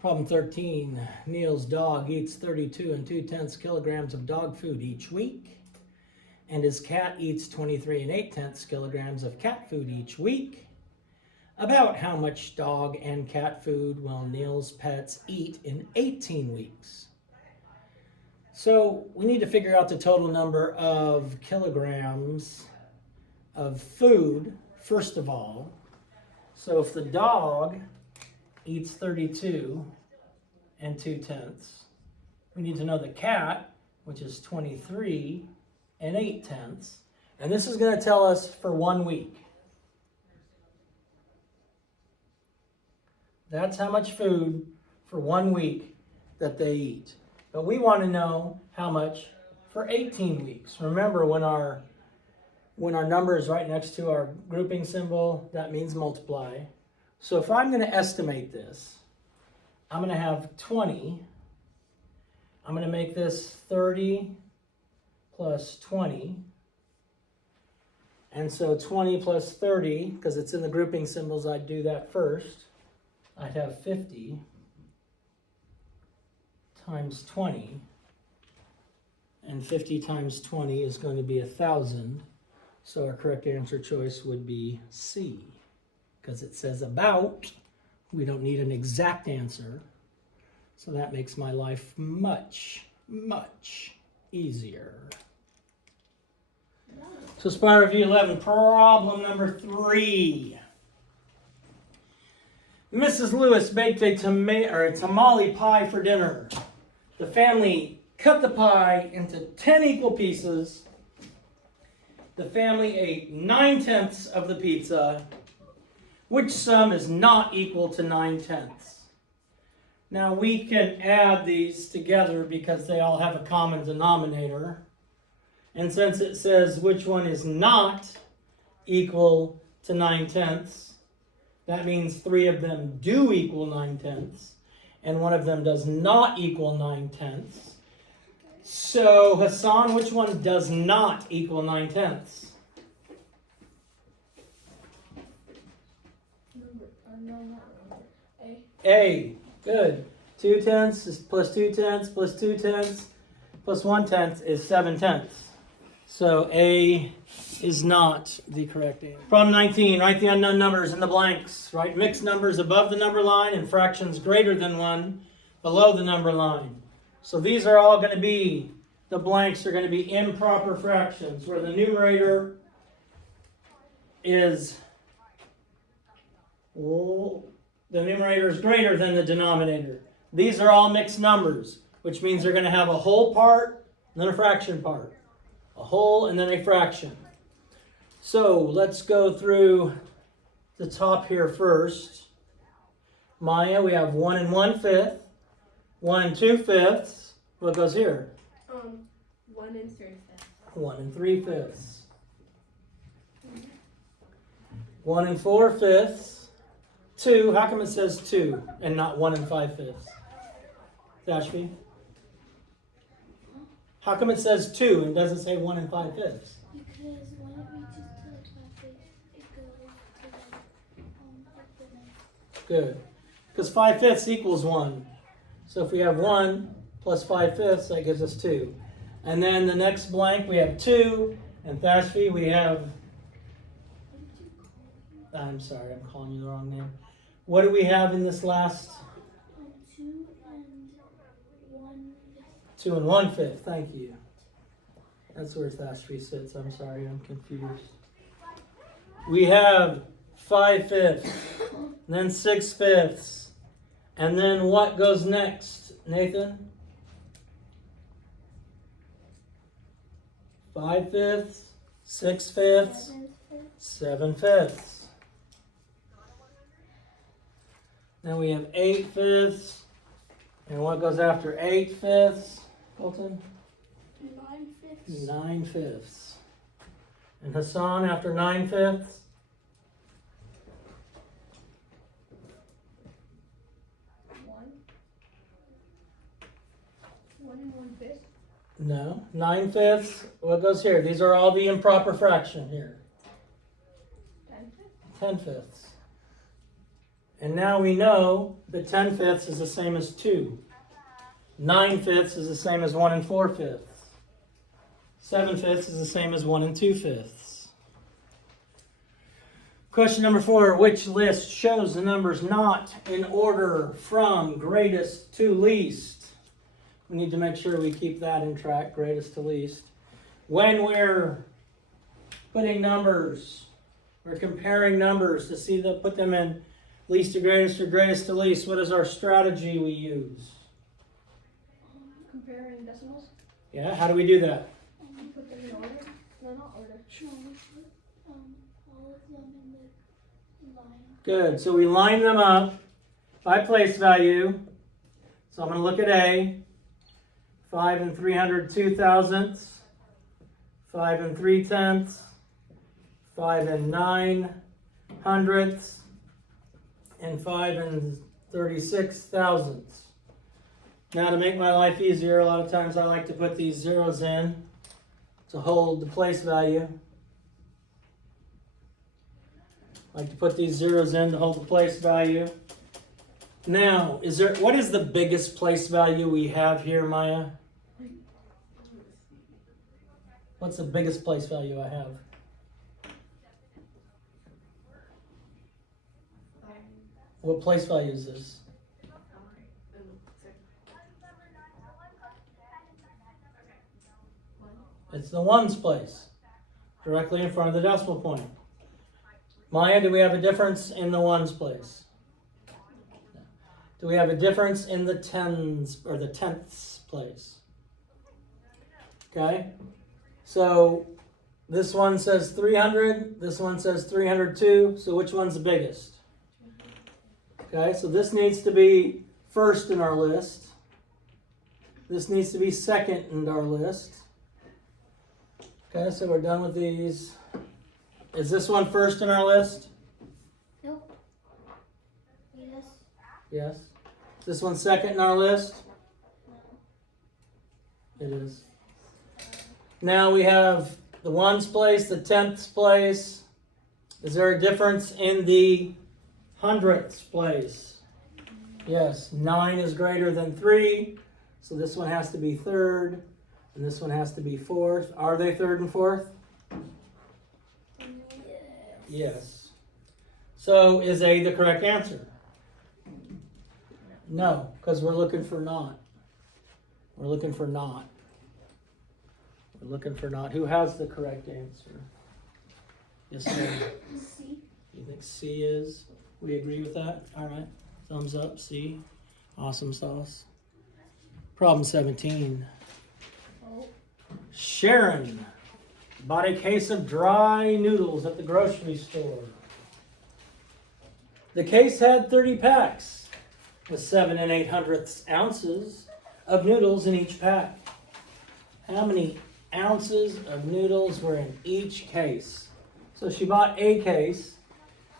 Problem 13. Neil's dog eats 32 and 2/10 kilograms of dog food each week, and his cat eats 23 and 8/10 kilograms of cat food each week. About how much dog and cat food will Neil's pets eat in 18 weeks? So we need to figure out the total number of kilograms of food, first of all. So if the dog eats 32 and 2/10, we need to know the cat, which is 23 and 8/10. And this is going to tell us for 1 week. That's how much food for 1 week that they eat. But we want to know how much for 18 weeks. Remember, when our number is right next to our grouping symbol, that means multiply. So if I'm going to estimate this, I'm going to have 20. I'm going to make this 30 plus 20. And so 20 plus 30, because it's in the grouping symbols, I'd do that first. I'd have 50 times 20. And 50 times 20 is going to be 1,000. So our correct answer choice would be C. Because it says about, we don't need an exact answer. So that makes my life much, much easier. So Spy Review 11, problem number 3. Mrs. Lewis baked a tamale pie for dinner. The family cut the pie into 10 equal pieces. The family ate 9/10 of the pizza. Which sum is not equal to 9/10? Now we can add these together because they all have a common denominator. And since it says which one is not equal to 9/10, that means 3 of them do equal 9/10, and 1 of them does not equal 9/10. So Hassan, which one does not equal 9/10? A. Good. 2/10 is plus 2/10 plus 2/10 plus 1/10 is 7/10. So A is not the correct answer. Problem 19. Write the unknown numbers in the blanks. Write mixed numbers above the number line and fractions greater than 1 below the number line. So these are all going to be, the blanks are going to be improper fractions where the numerator is greater than the denominator. These are all mixed numbers, which means they're going to have a whole part and then a fraction part. A whole and then a fraction. So let's go through the top here first. Maya, we have 1 1/5, 1 2/5. What goes here? 1 3/5. 1 3/5. 1 4/5. 2. How come it says 2 and not 1 5/5? Dashby? How come it says 2 and doesn't say 1 5/5? Because when it reaches to the 5/5, it goes to the Good. Because 5/5 equals 1. So if we have 1 plus 5/5, that gives us 2. And then the next blank, we have 2. And Thashvi, we have... I'm sorry, I'm calling you the wrong name. What do we have in this last? 2 and 1/5. 2 and 1/5. Thank you. That's where Thashvi sits. I'm sorry, I'm confused. We have 5/5, then 6/5, and then what goes next, Nathan? 5/5, 6/5, 7/5. Then we have 8/5, and what goes after 8/5, Colton? 9/5. 9/5. And Hassan after 9/5? 1 and 1/5. No. 9/5. What goes here? These are all the improper fraction here. 10/5. 10/5. And now we know that 10/5 is the same as 2. 9/5 is the same as 1 4/5. 7/5 is the same as 1 2/5. Question number 4. Which list shows the numbers not in order from greatest to least? We need to make sure we keep that in track, greatest to least. When we're putting numbers, we're comparing numbers to see put them in least to greatest or greatest to least. What is our strategy we use? Comparing decimals. Yeah, how do we do that? Put them in order. No, not order. No, we put all of them in the line. Good. So we line them up by place value. So I'm going to look at A. 5 302 thousandths. 5 3/10. 5 9 hundredths. And 5 36 thousandths. Now to make my life easier, a lot of times I like to put these zeros in to hold the place value. I like to put these zeros in to hold the place value. Now, what is the biggest place value we have here, Maya? What's the biggest place value I have? What place value is this? It's the ones place, directly in front of the decimal point. Maya, do we have a difference in the ones place? Do we have a difference in the tens or the tenths place? Okay, so this one says 300, this one says 302, so which one's the biggest? Okay, so this needs to be first in our list. This needs to be second in our list. Okay, so we're done with these. Is this one first in our list? Nope. Yes. Yes. Is this one second in our list? No. It is. Now we have the ones place, the tenths place. Is there a difference in the hundredths place? Yes. 9 is greater than 3, so this one has to be third, and this one has to be fourth. Are they third and fourth? Yes. So is A the correct answer? No, because we're looking for not. We're looking for not. We're looking for not. Who has the correct answer? Yes, ma'am. C. You think C is? We agree with that? All right. Thumbs up, C. Awesome sauce. Problem 17. Oh. Sharon bought a case of dry noodles at the grocery store. The case had 30 packs with 7 800 ounces of noodles in each pack. How many ounces of noodles were in each case? So she bought a case.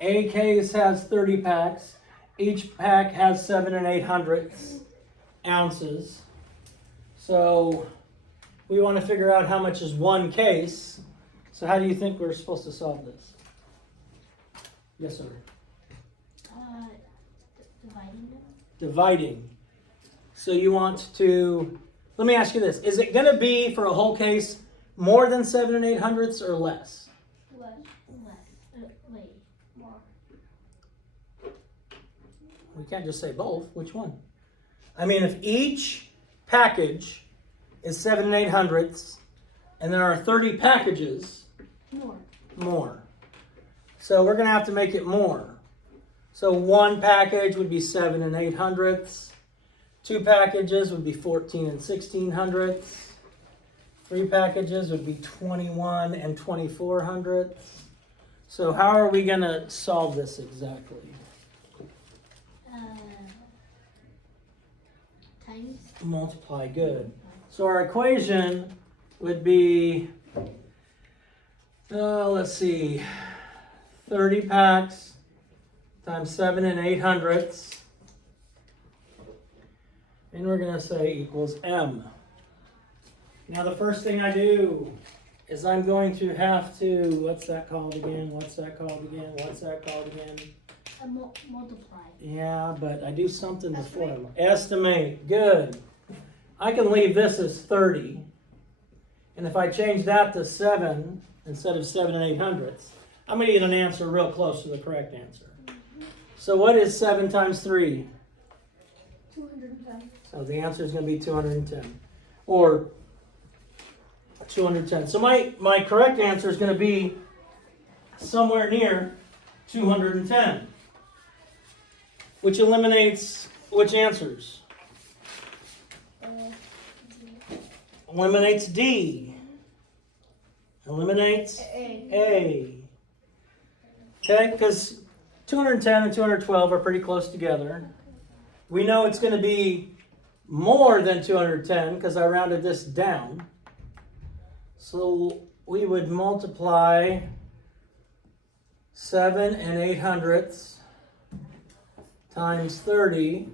A case has 30 packs. Each pack has 7 800 ounces. So we want to figure out how much is one case. So how do you think we're supposed to solve this? Yes, sir. Dividing them. Dividing. So you want to, let me ask you this. Is it going to be for a whole case more than 7 800 or less? Less. Wait. More. We can't just say both. Which one? I mean, if each package is 7 800 and there are 30 packages, more. So we're going to have to make it more. So one package would be 7 800. 2 packages would be 14 1600. 3 packages would be 21 2400. So how are we going to solve this exactly? Times. Multiply, good. So our equation would be, let's see, 30 packs times 7 800. And we're going to say equals M. Now the first thing I do is I'm going to have to, what's that called again? What's that called again? What's that called again? Multiply. Yeah, but I do something before. Estimate. Good. I can leave this as 30. And if I change that to 7 instead of 7 8/100, I'm going to get an answer real close to the correct answer. So what is 7 times 3? 210. So the answer is going to be 210. Or 210. So my correct answer is going to be somewhere near 210. Which eliminates which answers? Eliminates D. Eliminates A. Okay, because 210 and 212 are pretty close together. We know it's going to be more than 210 because I rounded this down. So we would multiply 7 8/100 times 30,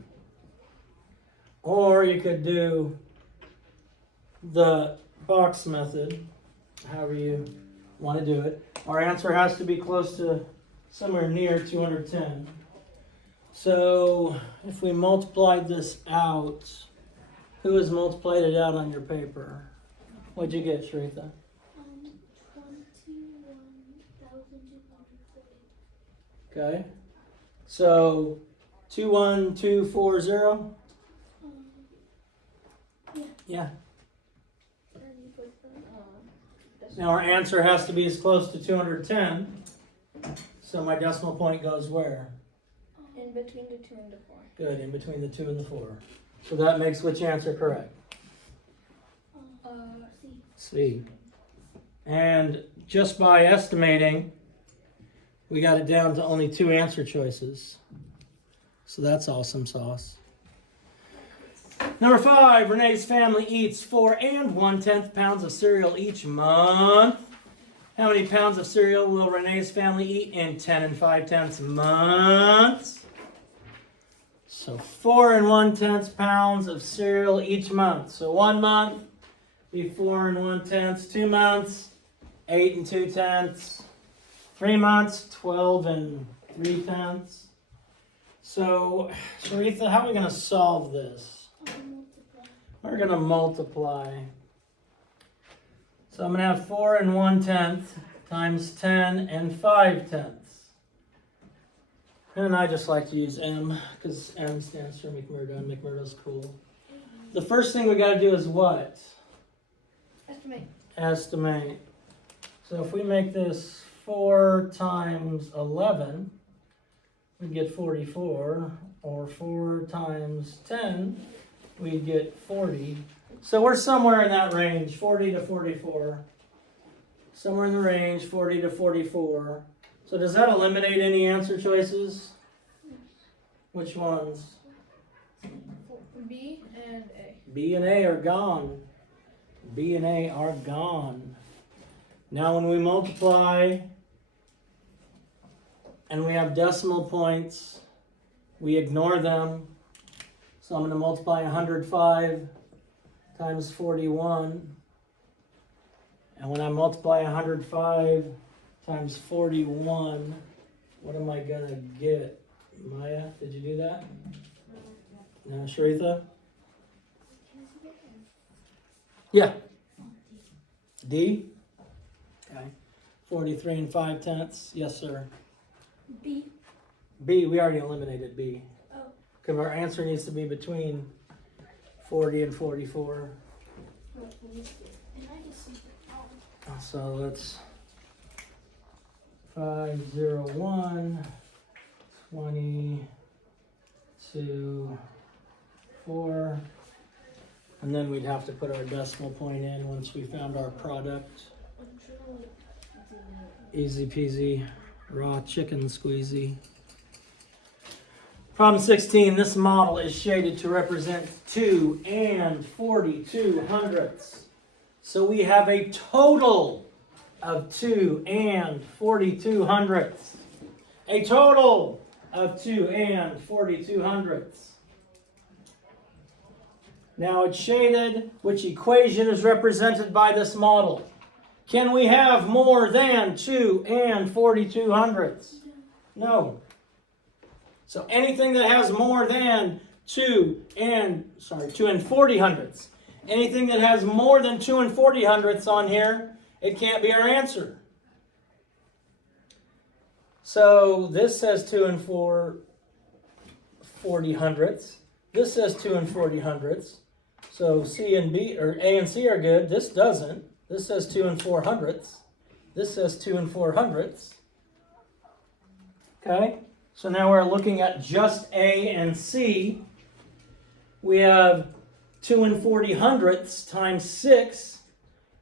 or you could do the box method, however you want to do it. Our answer has to be close to somewhere near 210. So if we multiplied this out, who has multiplied it out on your paper? What'd you get, Sharitha? 21,240. Okay. So 21240? Yeah. Now our answer has to be as close to 210. So my decimal point goes where? In between the 2 and the 4. Good, in between the 2 and the 4. So that makes which answer correct? C. And just by estimating, we got it down to only 2 answer choices. So that's awesome sauce. Number 5, Renee's family eats 4 1/10 pounds of cereal each month. How many pounds of cereal will Renee's family eat in 10 5/10 months? So 4 1/10 pounds of cereal each month. So 1 month, be 4 1/10. 2 months, 8 2/10. 3 months, 12 3/10. So, Sharitha, how are we going to solve this? We're going to multiply. So I'm going to have 4 1/10 times 10 5/10. And I just like to use M because M stands for McMurdo and McMurdo's cool. The first thing we got to do is what? Estimate. So if we make this 4 times 11, we get 44, or 4 times 10, we get 40. So we're somewhere in that range, 40 to 44. Somewhere in the range, 40 to 44. So does that eliminate any answer choices? Which ones? B and A. B and A are gone. B and A are gone. Now when we multiply and we have decimal points, we ignore them. So I'm going to multiply 105 times 41. And when I multiply 105 times 41, what am I going to get? Maya, did you do that? No, Sharitha? Yeah. D? Okay. 43 5/10. Yes, sir. B. B, we already eliminated B. Oh. Because our answer needs to be between 40 and 44. And I just see So let's 501, 22, 4. And then we'd have to put our decimal point in once we found our product. Easy peasy, raw chicken squeezy. Problem 16, this model is shaded to represent 2 42/100. So we have a total of 2 42/100. A total of 2 42/100. Now it's shaded, which equation is represented by this model? Can we have more than 2 42/100? No. So anything that has more than 2 and 40 hundredths. Anything that has more than 2 and 40 hundredths on here, it can't be our answer. So this says 2 and 40 hundredths. This says 2 and 40 hundredths. So C and B, or A and C are good. This doesn't. This says 2 and 4 hundredths. This says 2 and 4 hundredths. Okay? So now we're looking at just A and C. We have 2 and 40 hundredths times 6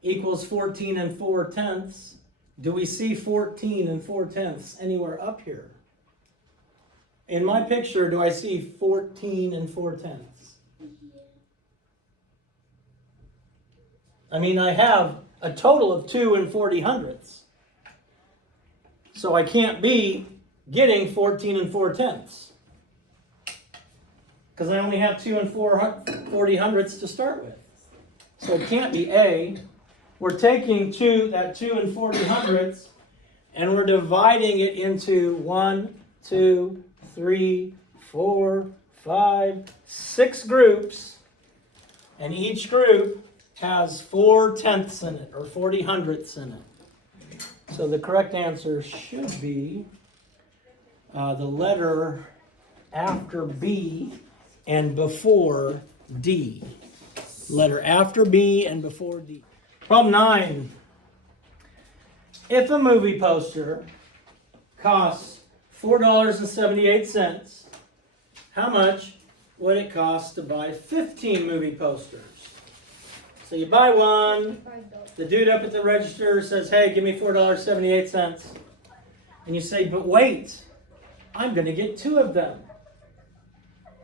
equals 14 and 4 tenths. Do we see 14 and 4 tenths anywhere up here? In my picture, do I see 14 and 4 tenths? I mean, I have a total of 2 and 40 hundredths. So I can't be getting 14 and 4 tenths. Because I only have 2 and 40 hundredths to start with. So it can't be A. We're taking that 2 and 40 hundredths, and we're dividing it into 1, 2, 3, 4, 5, 6 groups. And each group has 4 tenths in it, or 40 hundredths in it. So the correct answer should be the letter after B and before D. Letter after B and before D. Problem 9. If a movie poster costs $4.78, how much would it cost to buy 15 movie posters? So you buy one, the dude up at the register says, hey, give me $4.78. And you say, but wait, I'm going to get 2 of them.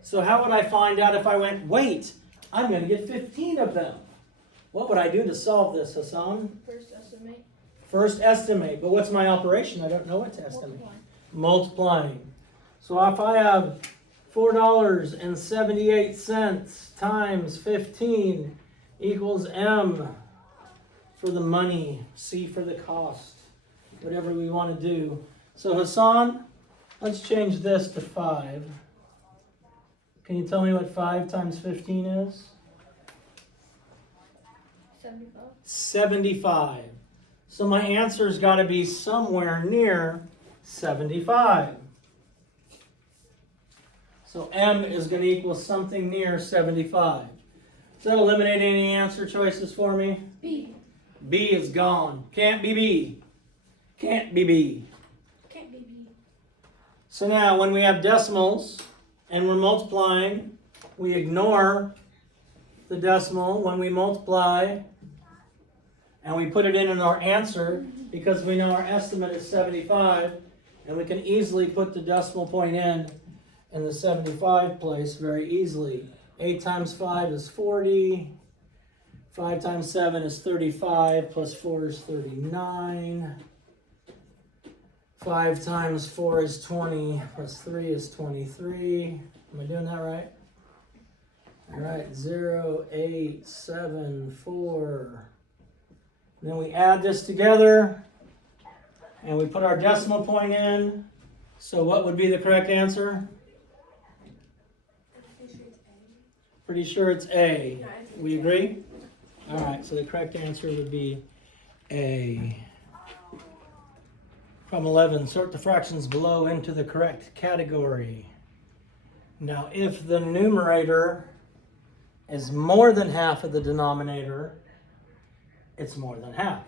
So how would I find out if I went, wait, I'm going to get 15 of them? What would I do to solve this, Hassan? First estimate. First estimate. But what's my operation? I don't know what to estimate. Multiplying. So if I have $4.78 times 15 equals M for the money, C for the cost, whatever we want to do. So Hassan, let's change this to 5. Can you tell me what 5 times 15 is? 75. 75. So my answer's got to be somewhere near 75. So M is going to equal something near 75. Does that eliminate any answer choices for me? B. B is gone. Can't be B. Can't be B. Can't be B. So now when we have decimals and we're multiplying, we ignore the decimal when we multiply and we put it in our answer because we know our estimate is 75 and we can easily put the decimal point in the 75 place very easily. 8 times 5 is 40. 5 times 7 is 35 plus 4 is 39. 5 times 4 is 20 plus 3 is 23. Am I doing that right? All right, 0, 8, 7, 4. Then we add this together and we put our decimal point in. So what would be the correct answer? Pretty sure it's A. We agree? All right, so the correct answer would be A. Problem 11, sort the fractions below into the correct category. Now, if the numerator is more than half of the denominator, it's more than half.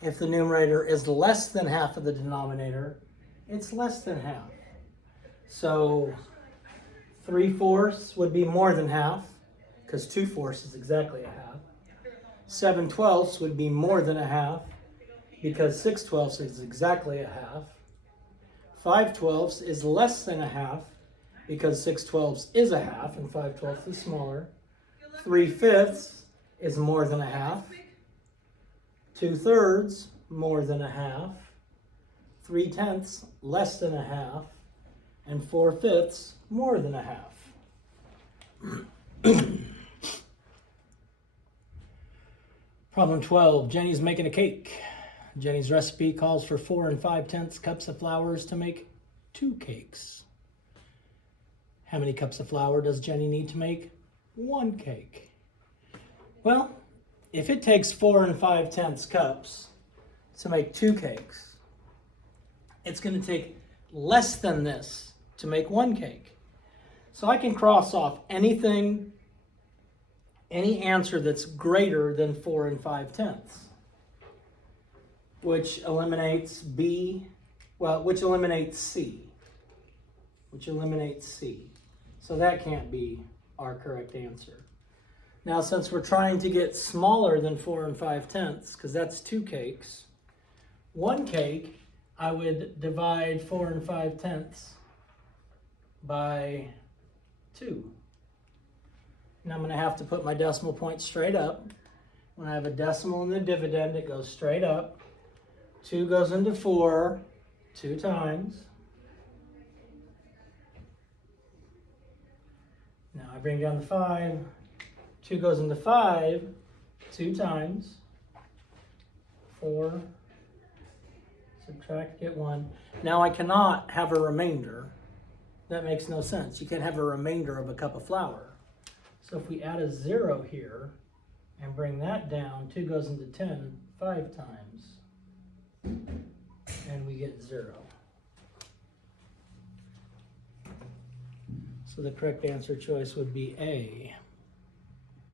If the numerator is less than half of the denominator, it's less than half. So 3/4 would be more than half, because 2/4 is exactly a half. 7/12 would be more than a half, because 6/12 is exactly a half. 5/12 is less than a half, because 6/12 is a half, and 5/12 is smaller. 3/5 is more than a half. 2/3 more than a half. 3/10 less than a half. And 4/5 more than a half. Problem 12. Jenny's making a cake. Jenny's recipe calls for 4 5/10 cups of flour to make 2 cakes. How many cups of flour does Jenny need to make 1 cake? Well, if it takes 4 5/10 cups to make 2 cakes, it's going to take less than this to make 1 cake. So I can cross off any answer that's greater than 4 5/10, which eliminates which eliminates C. So that can't be our correct answer. Now, since we're trying to get smaller than 4 5/10, because that's 2 cakes, 1 cake, I would divide 4 5/10 by 2. And I'm going to have to put my decimal point straight up. When I have a decimal in the dividend, it goes straight up. 2 goes into 4 2 times. Now I bring down the 5. 2 goes into 5 2 times. 4. Subtract, get 1. Now I cannot have a remainder. That makes no sense. You can't have a remainder of a cup of flour. So if we add a 0 here and bring that down, 2 goes into 10 5 times. And we get 0. So the correct answer choice would be A.